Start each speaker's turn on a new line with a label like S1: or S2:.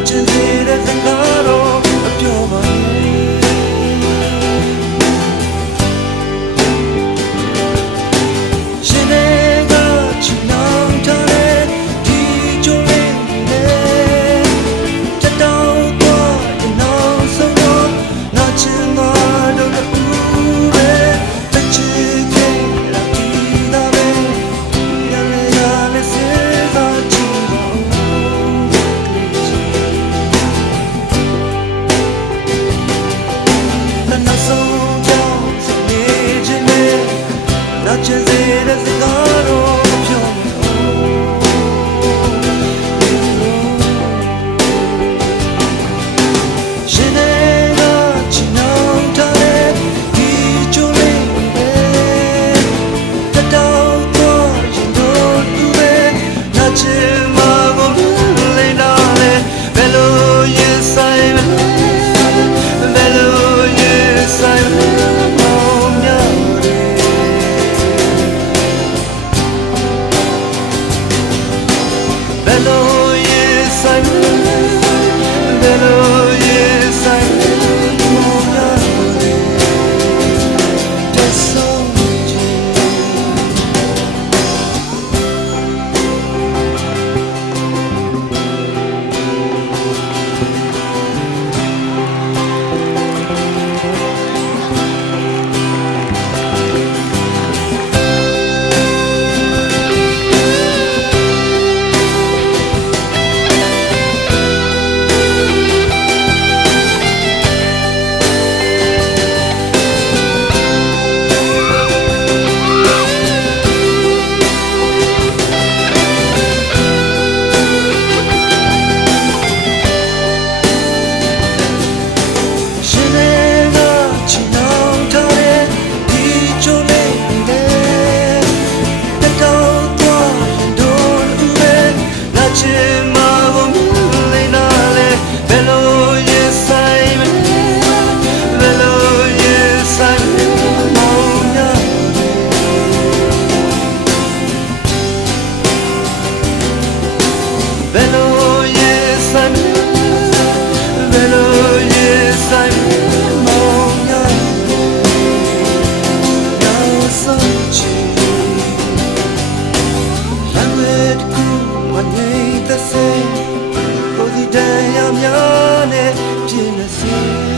S1: watching it at doesn't go fellow 我的心